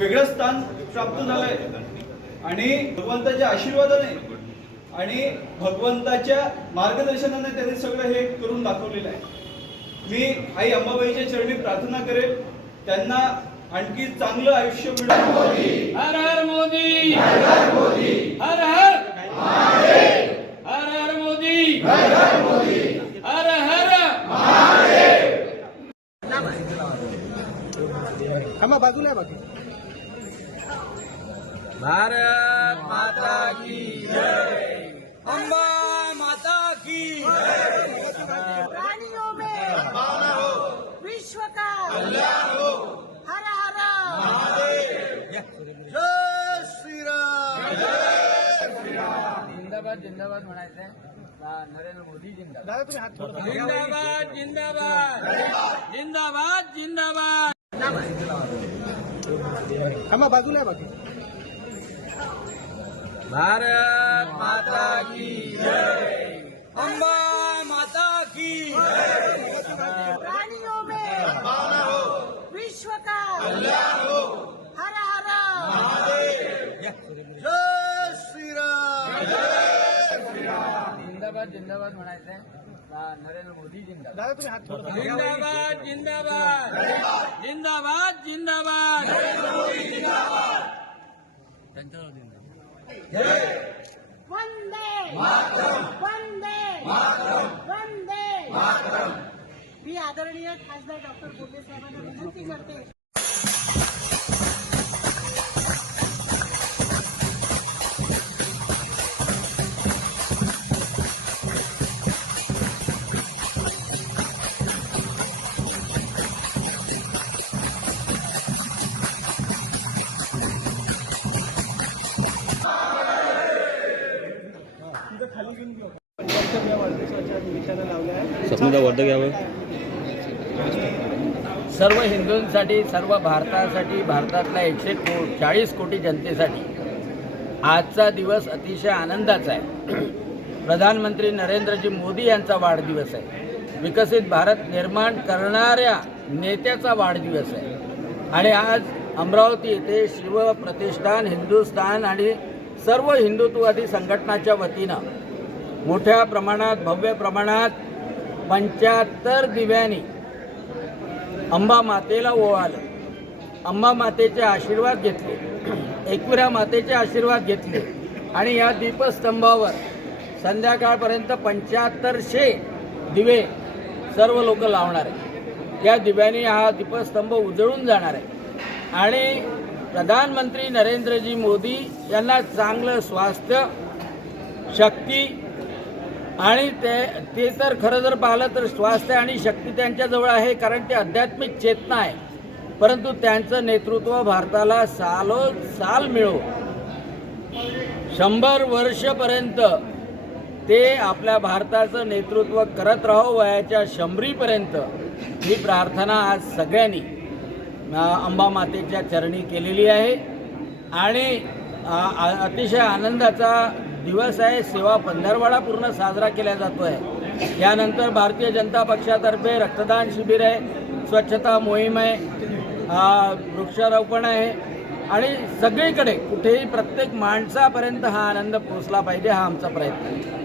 वेगळं स्थान प्राप्त झालंय. आणि भगवंताच्या आशीर्वादाने आणि भगवंताच्या मार्गदर्शनाने त्यांनी सगळं हे करून दाखवलेलं आहे. मी आई अंबाबाईच्या चरणी प्रार्थना करेल. त्यांना आणखी चांगलं आयुष्य मिळेल. हर हर मोदी. हर हर. मोदी हर हर हर हर मोदी हर हर मोदी. हर हर. थांबा बाजूला आहे बाकी. भारत माता की जय। अंबा माता की प्राणियों में विश्व का हर हर जय श्रीराम। जिंदाबाद जिंदाबाद म्हणायचंय. नरेंद्र मोदी जिंदाबाद. दादा तुम्ही हात थोडं जिंदाबाद जिंदाबाद. जिंदाबाद जिंदाबाद. थांबा बाजूला आहे बाकी भारत माता की जय। अंबा माता की प्राणियों में विश्व का हर हर जय श्रीराम। जिंदाबाद जिंदाबाद म्हणायचंय. नरेंद्र मोदी जिंदाबाद. थोडं जिंदाबाद जिंदाबाद. जिंदाबाद जिंदाबाद. वंदे वंदे. वंदे मी आदरणीय खासदार डॉक्टर बोर्डे साहेबांना विनंती करते. पंच्याहत्तरव्या वर्धक यावं सर्व हिंदूंसाठी सर्व भारतासाठी भारतातल्या एकशे को चाळीस कोटी जनतेसाठी आजचा दिवस अतिशय आनंदाचा आहे. प्रधानमंत्री नरेंद्रजी मोदी यांचा वाढदिवस आहे. विकसित भारत निर्माण करणाऱ्या नेत्याचा वाढदिवस आहे. आणि आज अमरावती येथे शिवप्रतिष्ठान हिंदुस्थान आणि सर्व हिंदुत्ववादी संघटनाच्या वतीनं मोठ्या प्रमाणात भव्य प्रमाणात पंच्याहत्तर दिव्यांनी अंबा मातेला ओवाळलं. अंबा मातेचे आशीर्वाद घेतले. एकविरा मातेचे आशीर्वाद घेतले. आणि या दीपस्तंभावर संध्याकाळपर्यंत पंच्याहत्तरशे दिवे सर्व लोक लावणार आहे या दिव्याने हा दीपस्तंभ उजळून जाणार आहे. आणि प्रधानमंत्री नरेंद्रजी मोदी यांना चांगलं स्वास्थ्य शक्ती आणि ते ते तर खरं जर पाहिलं तर स्वास्थ्य आणि शक्ती त्यांच्याजवळ आहे कारण ते आध्यात्मिक चेतना आहे. परंतु त्यांचं नेतृत्व भारताला सालो साल मिळो. शंभर वर्षपर्यंत ते आपल्या भारताचं नेतृत्व करत राहो वयाच्या शंभरीपर्यंत. ही प्रार्थना आज सगळ्यांनी अंबामातेच्या अंबा मातेच्या चरणी केलेली आहे. आणि अतिशय आनंदाचा दिवस आहे सेवा पंधरवाडा पूर्ण साजरा केला जातो आहे यानंतर भारतीय जनता पक्षातर्फे रक्तदान शिबिर आहे स्वच्छता मोहीम आहे वृक्षारोपण आहे. आणि सगळीकडे कुठेही प्रत्येक माणसापर्यंत हा आनंद पोचला पाहिजे हा आमचा प्रयत्न आहे.